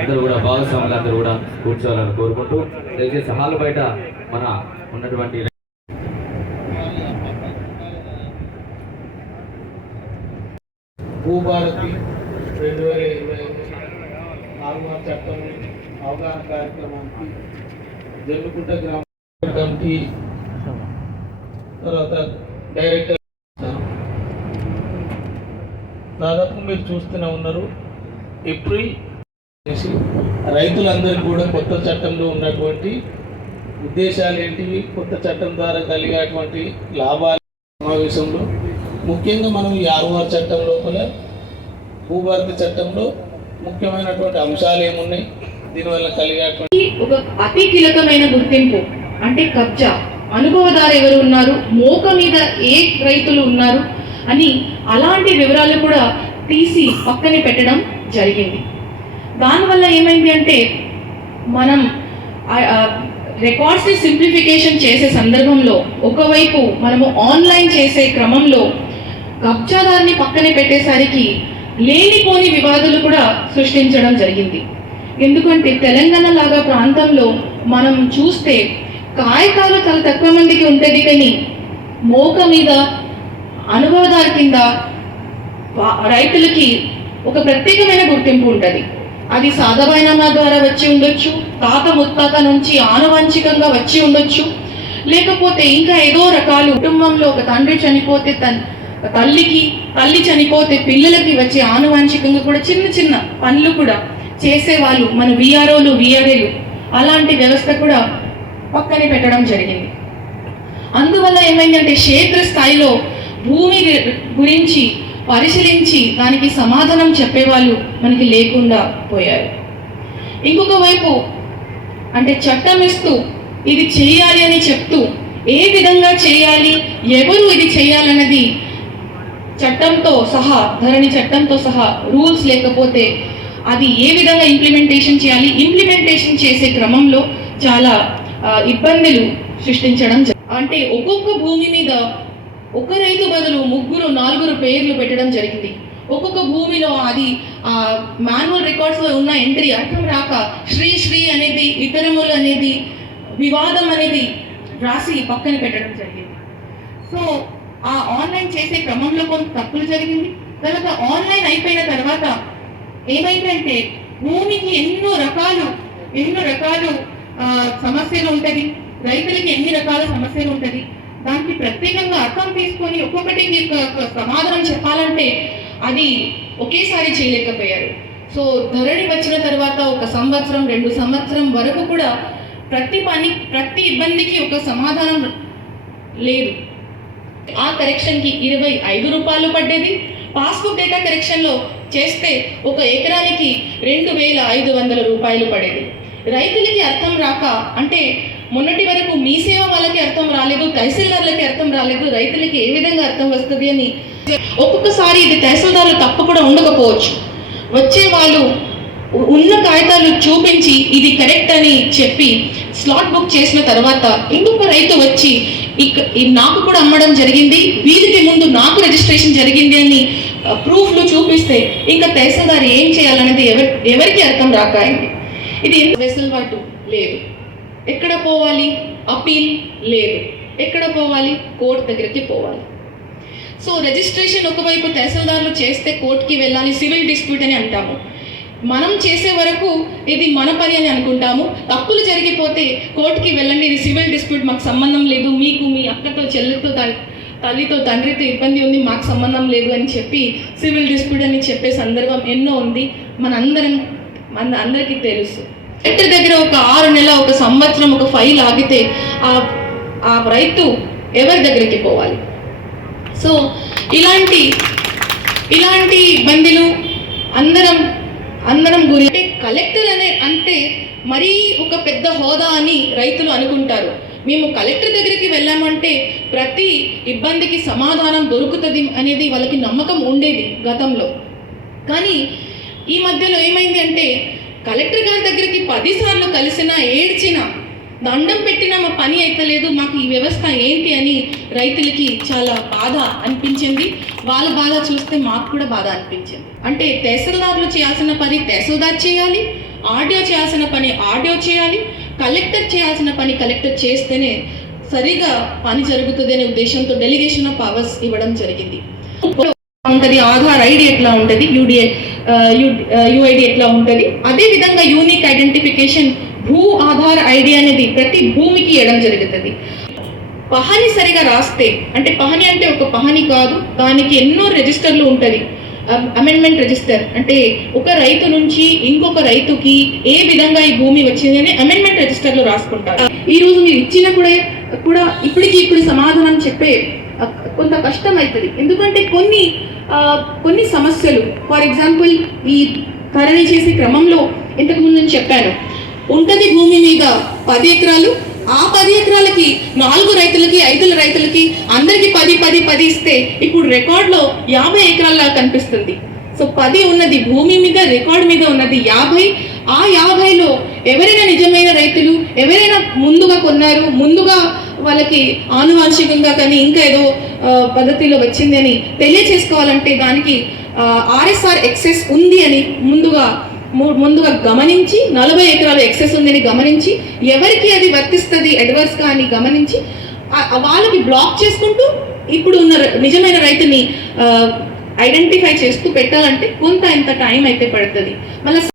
అందరూ కూడా కూర్చోవాలని కోరుకుంటూ దయచేసి హాల్ బయట మన ఉన్నటువంటి భూభారతి రెండు వేల ఇరవై నాలుగవ చట్టం అవగాహన కార్యక్రమానికి జమ్మికుంట గ్రామ కమిటీ తర్వాత డైరెక్టర్ దాదాపు మీరు చూస్తూనే ఉన్నారు. ఏప్రిల్ చేసి రైతులందరికీ కూడా కొత్త చట్టంలో ఉన్నటువంటి ఉద్దేశాలు ఏంటివి కొత్త చట్టం ద్వారా కలిగేటువంటి లాభాలు సమావేశంలో. ముఖ్యంగా మనం ఈ ఆర్ఓఆర్ చట్టం లోపల భూభారత చట్టంలో ముఖ్యమైనటువంటి అంశాలు ఏమున్నాయి? దీనివల్ల కలిగేటువంటి ఒక అతి కీలకమైన గుర్తింపు. అంటే కబ్జా. అనుభవదారు ఎవరు ఉన్నారు? మోక మీద ఏ రైతులు ఉన్నారు? అని అలాంటి వివరాలు కూడా తీసి పక్కన పెట్టడం జరిగింది. దానివల్ల ఏమైంది అంటే మనం రికార్డ్స్ని సింప్లిఫికేషన్ చేసే సందర్భంలో ఒకవైపు మనము ఆన్లైన్ చేసే క్రమంలో కబ్జాదారిని పక్కనే పెట్టేసరికి లేనిపోని వివాదాలు కూడా సృష్టించడం జరిగింది. ఎందుకంటే తెలంగాణ లాగా ప్రాంతంలో మనం చూస్తే కాయకాలు చాలా తక్కువ మందికి ఉంటుంది కానీ మోక మీద అనుభవదారు కింద రైతులకి ఒక ప్రత్యేకమైన గుర్తింపు ఉంటుంది. అది సాధవైన ద్వారా వచ్చి ఉండొచ్చు తాత ముత్తాత నుంచి ఆనువంశికంగా వచ్చి ఉండొచ్చు. లేకపోతే ఇంకా ఏదో రకాలు కుటుంబంలో ఒక తండ్రి చనిపోతే తన తల్లికి తల్లి చనిపోతే పిల్లలకి వచ్చే ఆనువంశికంగా కూడా చిన్న చిన్న పనులు కూడా చేసేవాళ్ళు మన విఆర్ఓలు విఆర్ఏలు. అలాంటి వ్యవస్థ కూడా పక్కనే పెట్టడం జరిగింది. అందువల్ల ఏమైందంటే క్షేత్ర స్థాయిలో భూమి గురించి పరిశీలించి దానికి సమాధానం చెప్పేవాళ్ళు మనకి లేకుండా పోయారు. ఇంకొక వైపు అంటే చట్టం ఇస్తూ ఇది చేయాలి అని చెప్తూ ఏ విధంగా చేయాలి ఎవరు ఇది చేయాలన్నది చట్టంతో సహా ధరణి చట్టంతో సహా రూల్స్ లేకపోతే అది ఏ విధంగా ఇంప్లిమెంటేషన్ చేయాలి ఇంప్లిమెంటేషన్ చేసే క్రమంలో చాలా ఇబ్బందులు సృష్టించడం అంటే ఒక్కొక్క భూమి మీద ఒక రైతు బదులు ముగ్గురు నాలుగురు పేర్లు పెట్టడం జరిగింది. ఒక్కొక్క భూమిలో అది ఆ మాన్యువల్ రికార్డ్స్లో ఉన్న ఎంట్రీ అర్థం రాక శ్రీ శ్రీ అనేది ఇతరములు అనేది వివాదం అనేది రాసి పక్కన పెట్టడం జరిగింది. సో ఆ ఆన్లైన్ చేసే క్రమంలో కొంత తప్పులు జరిగింది. తర్వాత ఆన్లైన్ అయిపోయిన తర్వాత ఏమైందంటే భూమికి ఎన్నో రకాలు ఎన్నో రకాలు సమస్యలు ఉంటుంది. రైతులకి ఎన్ని రకాల సమస్యలు ఉంటుంది? దానికి ప్రత్యేకంగా అర్థం తీసుకొని ఒక్కొక్కటి మీకు సమాధానం చెప్పాలంటే అది ఒకేసారి చేయలేకపోయారు. సో ధరణి వచ్చిన తర్వాత ఒక సంవత్సరం రెండు సంవత్సరం వరకు కూడా ప్రతి పని ప్రతి ఇబ్బందికి ఒక సమాధానం లేదు. ఆ కరెక్షన్కి ఇరవై ఐదు రూపాయలు పడ్డేది. పాస్బుక్ డేటా కరెక్షన్లో చేస్తే ఒక ఎకరానికి రెండు వేల ఐదు వందల రూపాయలు పడేది. రైతులకి అర్థం రాక అంటే మొన్నటి వరకు మీ సేవ వాళ్ళకి అర్థం రా తహసీల్దార్లకి అర్థం రాలేదు రైతులకి ఏ విధంగా అర్థం వస్తుంది అని. ఒక్కొక్కసారి ఇది తహసీల్దార్లు తప్పు కూడా ఉండకపోవచ్చు. వచ్చే వాళ్ళు ఉన్న కాగితాలు చూపించి ఇది కరెక్ట్ అని చెప్పి స్లాట్ బుక్ చేసిన తర్వాత ఇంకొక రైతు వచ్చి ఇక నాకు కూడా అమ్మడం జరిగింది వీరికి ముందు నాకు రిజిస్ట్రేషన్ జరిగింది అని ప్రూఫ్లు చూపిస్తే ఇంకా తహసీల్దార్ ఏం చేయాలనేది ఎవరి ఎవరికి అర్థం రాక ఇది వెసులుబాటు లేదు. ఎక్కడ పోవాలి? అపీల్ లేదు. ఎక్కడ పోవాలి? కోర్టు దగ్గరికి పోవాలి. సో రిజిస్ట్రేషన్ ఒకవైపు తహసీల్దార్లు చేస్తే కోర్టుకి వెళ్ళాలి సివిల్ డిస్ప్యూట్ అని అంటాము. మనం చేసే వరకు ఇది మన పని అని అనుకుంటాము. తప్పులు జరిగిపోతే కోర్టుకి వెళ్ళండి ఇది సివిల్ డిస్ప్యూట్ మాకు సంబంధం లేదు. మీకు మీ అక్కతో చెల్లితో తల్లితో తండ్రితో ఇబ్బంది ఉంది మాకు సంబంధం లేదు అని చెప్పి సివిల్ డిస్ప్యూట్ అని చెప్పే సందర్భం ఎన్నో ఉంది. మన అందరం మన అందరికీ తెలుసు. కలెక్టర్ దగ్గర ఒక ఆరు నెల ఒక సంవత్సరం ఒక ఫైల్ ఆగితే ఆ ఆ రైతు ఎవరి దగ్గరికి పోవాలి? సో ఇలాంటి ఇలాంటి ఇబ్బందులు అందరం అందరం గురి అంటే కలెక్టర్ అనే అంటే మరీ ఒక పెద్ద హోదా అని రైతులు అనుకుంటారు. మేము కలెక్టర్ దగ్గరికి వెళ్ళామంటే ప్రతి ఇబ్బందికి సమాధానం దొరుకుతుంది అనేది వాళ్ళకి నమ్మకం ఉండేది గతంలో. కానీ ఈ మధ్యలో ఏమైంది అంటే కలెక్టర్ గారి దగ్గరికి పదిసార్లు కలిసినా ఏడ్చినా దండం పెట్టినా మా పని అయితలేదు మాకు ఈ వ్యవస్థ ఏంటి అని రైతులకి చాలా బాధ అనిపించింది. వాళ్ళ బాధ చూస్తే మాకు కూడా బాధ అనిపించింది. అంటే తహసీల్దార్లు చేయాల్సిన పని తహసీల్దార్ చేయాలి ఆడియో చేయాల్సిన పని ఆడియో చేయాలి కలెక్టర్ చేయాల్సిన పని కలెక్టర్ చేస్తేనే సరిగా పని జరుగుతుంది అనే ఉద్దేశంతో డెలిగేషన్ ఆఫ్ పవర్స్ ఇవ్వడం జరిగింది. ఉంటుంది ఆధార్ ఐడి ఎట్లా ఉంటుంది యూడిఐ యుఐడి ఎట్లా ఉంటుంది అదే విధంగా యూనిక్ ఐడెంటిఫికేషన్ భూ ఆధార్ ఐడి అనేది ప్రతి భూమికి ఇవ్వడం జరుగుతుంది. పహని సరిగా రాస్తే అంటే పహని అంటే ఒక పహని కాదు దానికి ఎన్నో రిజిస్టర్లు ఉంటుంది. అమెండ్మెంట్ రిజిస్టర్ అంటే ఒక రైతు నుంచి ఇంకొక రైతుకి ఏ విధంగా ఈ భూమి వచ్చింది అని అమెండ్మెంట్ రిజిస్టర్లో రాసుకుంటారు. ఈ రోజు మీరు ఇచ్చిన కూడా కూడా ఇప్పటికి ఇప్పుడు సమాధానం చెప్పే కొంత కష్టం అవుతుంది ఎందుకంటే కొన్ని కొన్ని సమస్యలు ఫర్ ఎగ్జాంపుల్ ఈ ధరణి చేసే క్రమంలో ఇంతకుముందు నేను చెప్పాను. ఉంటది భూమి మీద పది ఎకరాలు. ఆ పది ఎకరాలకి నాలుగు రైతులకి ఐదు రైతులకి అందరికి పది పది పది ఇస్తే ఇప్పుడు రికార్డులో యాభై ఎకరాల్లా కనిపిస్తుంది. సో పది ఉన్నది భూమి మీద రికార్డు మీద ఉన్నది యాభై. ఆ యాభైలో ఎవరైనా నిజమైన రైతులు ఎవరైనా ముందుగా కొన్నారు ముందుగా వాళ్ళకి ఆనువాంశికంగా కానీ ఇంకా ఏదో పద్ధతిలో వచ్చింది అని తెలియచేసుకోవాలంటే దానికి ఆర్ఎస్ఆర్ ఎక్సెస్ ఉంది అని ముందుగా ముందుగా గమనించి నలభై ఎకరాల ఎక్సెస్ ఉందని గమనించి ఎవరికి అది వర్తిస్తుంది అడ్వర్స్గా అని గమనించి వాళ్ళకి బ్లాక్ చేసుకుంటూ ఇప్పుడు ఉన్న నిజమైన రైతుని ఐడెంటిఫై చేస్తూ పెట్టాలంటే కొంత ఎంత టైం అయితే పడుతుంది. మళ్ళీ